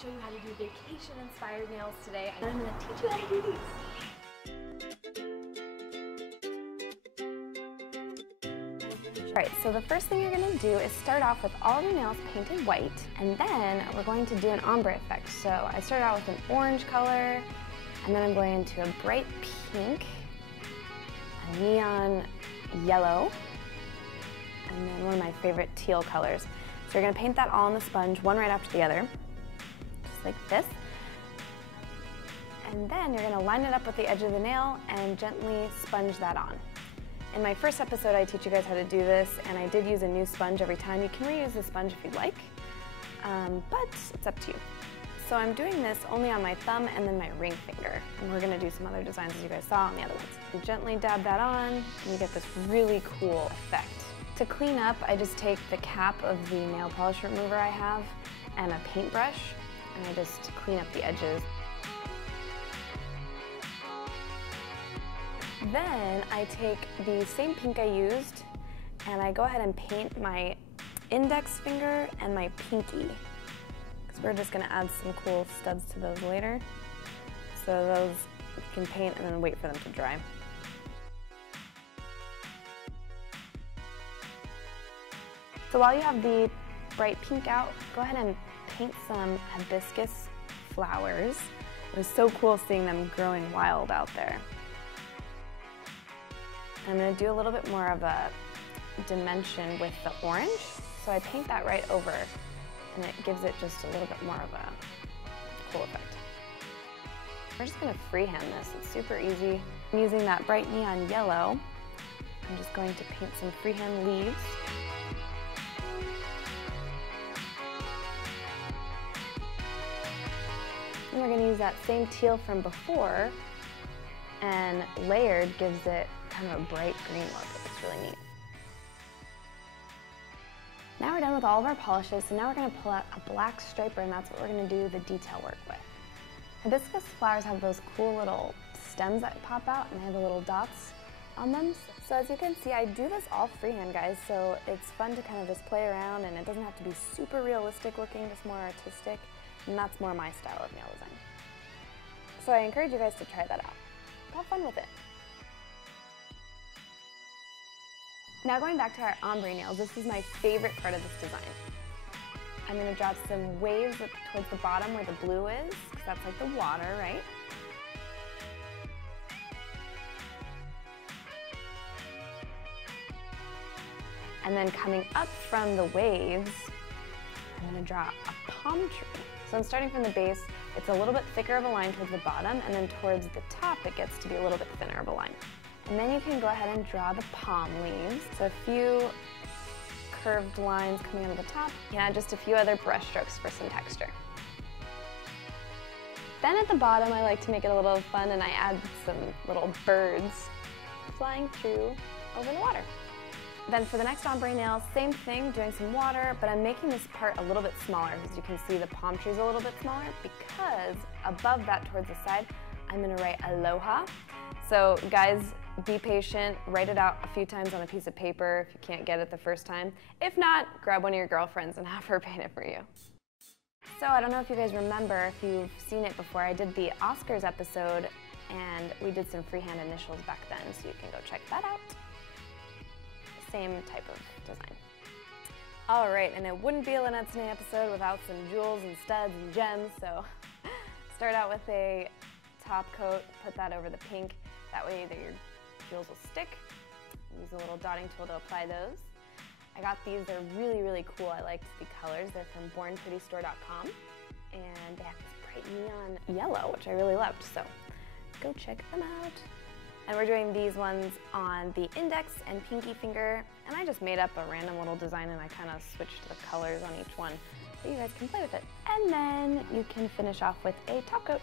show you how to do vacation-inspired nails today, and I'm going to teach you how to do these. Alright, so the first thing you're going to do is start off with all of your nails painted white, and then we're going to do an ombre effect. So I started out with an orange color, and then I'm going into a bright pink, a neon yellow, and then one of my favorite teal colors. So you're going to paint that all on the sponge, one right after the other, just like this. And then you're going to line it up with the edge of the nail and gently sponge that on. In my first episode, I teach you guys how to do this, and I did use a new sponge every time. You can reuse the sponge if you'd like, but it's up to you. So I'm doing this only on my thumb and then my ring finger, and we're going to do some other designs as you guys saw on the other ones. You gently dab that on, and you get this really cool effect. To clean up, I just take the cap of the nail polish remover I have and a paintbrush, and I just clean up the edges. Then I take the same pink I used and I go ahead and paint my index finger and my pinky, because we're just going to add some cool studs to those later. So those you can paint and then wait for them to dry. So while you have the bright pink out, go ahead and paint some hibiscus flowers. It was so cool seeing them growing wild out there. I'm going to do a little bit more of a dimension with the orange, so I paint that right over, and it gives it just a little bit more of a cool effect. We're just going to freehand this. It's super easy. I'm using that bright neon yellow. I'm just going to paint some freehand leaves. And we're going to use that same teal from before, and layered gives it kind of a bright green look. It's really neat. Now we're done with all of our polishes, so now we're going to pull out a black striper, and that's what we're going to do the detail work with. Hibiscus flowers have those cool little stems that pop out, and they have the little dots on them. So as you can see, I do this all freehand, guys, so it's fun to kind of just play around, and it doesn't have to be super realistic looking, just more artistic, and that's more my style of nail design. So I encourage you guys to try that out. Have fun with it. Now going back to our ombre nails, this is my favorite part of this design. I'm going to drop some waves towards the bottom where the blue is, because that's like the water, right? And then coming up from the waves, I'm going to draw a palm tree. So I'm starting from the base. It's a little bit thicker of a line towards the bottom, and then towards the top it gets to be a little bit thinner of a line. And then you can go ahead and draw the palm leaves. So a few curved lines coming out of the top. You can add just a few other brush strokes for some texture. Then at the bottom I like to make it a little fun, and I add some little birds flying through over the water. Then for the next ombre nail, same thing, doing some water, but I'm making this part a little bit smaller. As you can see, the palm tree's a little bit smaller, because above that towards the side, I'm gonna write aloha. So guys, be patient, write it out a few times on a piece of paper if you can't get it the first time. If not, grab one of your girlfriends and have her paint it for you. So I don't know if you guys remember, if you've seen it before, I did the Oscars episode, and we did some freehand initials back then, so you can go check that out. Same type of design. All right, and it wouldn't be a Lynette's Nay episode without some jewels and studs and gems, so start out with a top coat, put that over the pink, that way your jewels will stick. Use a little dotting tool to apply those. I got these, they're really, really cool. I liked the colors. They're from bornprettystore.com, and they have this bright neon yellow, which I really loved, so go check them out. And we're doing these ones on the index and pinky finger, and I just made up a random little design, and I kind of switched the colors on each one, so you guys can play with it. And then you can finish off with a top coat.